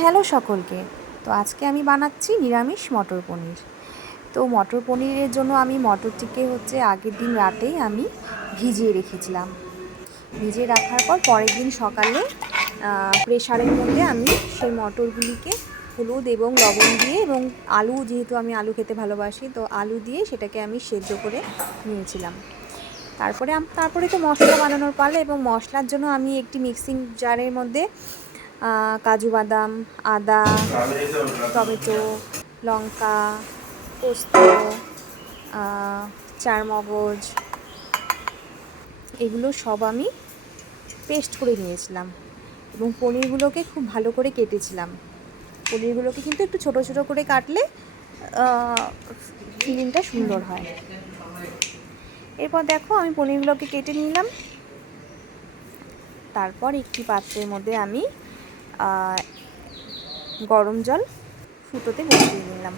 Hello সকলকে। তো আজকে আমি বানাচ্ছি নিরামিষ মটর পনির। তো মটর পনিরের জন্য আমি মটরটিকে আগের দিন রাতেই আমি ভিজিয়ে রেখেছিলাম। ভিজিয়ে রাখার পর পরের দিন সকালে প্রেসারের মধ্যে আমি সেই মটরগুলিকে হলুদ এবং লবণ দিয়ে এবং আলু, যেহেতু আমি আলু খেতে ভালোবাসি, তো আলু দিয়ে সেটাকে আমি সেদ্ধ করে নিয়েছিলাম। তারপরে তো মশলা বানানোর পালা, এবং মশলার জন্য আমি একটি মিক্সিং জারের মধ্যে কাজু বাদাম, আদা, টমেটো, লঙ্কা, পোস্ত, চারমগজ, এগুলো সব আমি পেস্ট করে নিয়েছিলাম এবং পনিরগুলোকে খুব ভালো করে কেটেছিলাম। পনিরগুলোকে কিন্তু একটু ছোট ছোট করে কাটলে ফিলিংটা সুন্দর হয়। এরপর দেখো আমি পনিরগুলোকে কেটে নিলাম। তারপর একটি পাত্রের মধ্যে আমি গরম জল ফুটোতে বসিয়ে নিলাম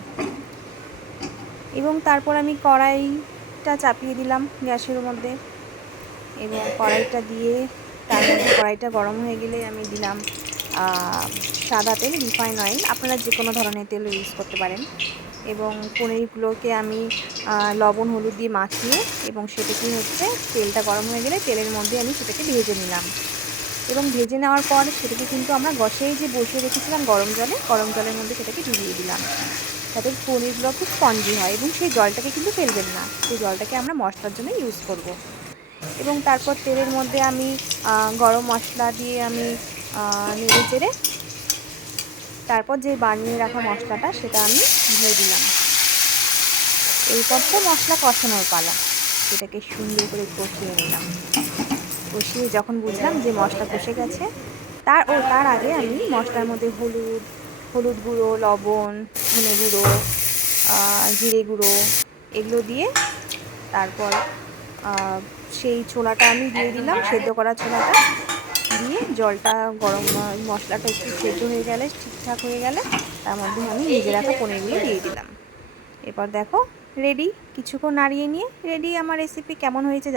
এবং তারপর আমি কড়াইটা চাপিয়ে দিলাম গ্যাসের মধ্যে এবং কড়াইটা দিয়ে তার মধ্যে কড়াইটা গরম হয়ে গেলে আমি দিলাম সাদা তেল, রিফাইন অয়েল, আপনারা যে কোনো ধরনের তেল ইউজ করতে পারেন। এবং পনিরগুলোকে আমি লবণ হলুদ দিয়ে মাখিয়ে এবং সেটাকে তেলটা গরম হয়ে গেলে তেলের মধ্যে আমি সেটাকে ভেজে নিলাম এবং ভেজে নেওয়ার পর সেটাকে কিন্তু আমরা বসিয়ে বসিয়ে রেখেছিলাম গরম জলের মধ্যে সেটাকে ডুবিয়ে দিলাম, যাতে পনিরগুলো খুব স্পঞ্জি হয়। এবং সেই জলটাকে কিন্তু ফেলবেন না, সেই জলটাকে আমরা মশলার জন্য ইউজ করব। এবং তারপর তেলের মধ্যে আমি গরম মশলা দিয়ে আমি নেড়ে চেড়ে তারপর যে বানিয়ে রাখা মশলাটা সেটা আমি দিয়ে দিলাম। এরপর তো মশলা কষানোর পালা, সেটাকে সুন্দর করে কষিয়ে নিলাম। কষিয়ে যখন বুঝলাম যে মশলা কষে গেছে, তার আগে আমি মশলার মধ্যে হলুদ গুঁড়ো, লবণ, ধনে গুঁড়ো, জিরে গুঁড়ো এগুলো দিয়ে তারপর সেই ছোলাটা আমি দিয়ে দিলাম, সেদ্ধ করা ছোলাটা দিয়ে জলটা গরম, মশলাটা একটু সেদ্ধ হয়ে গেলে, ঠিকঠাক হয়ে গেলে তার মধ্যে আমি ভেজে রাখা পনিরগুলো দিয়ে দিলাম। এরপর দেখো রেডি, কিছুক্ষণ নাড়িয়ে নিয়ে রেডি। আমার রেসিপি কেমন হয়েছে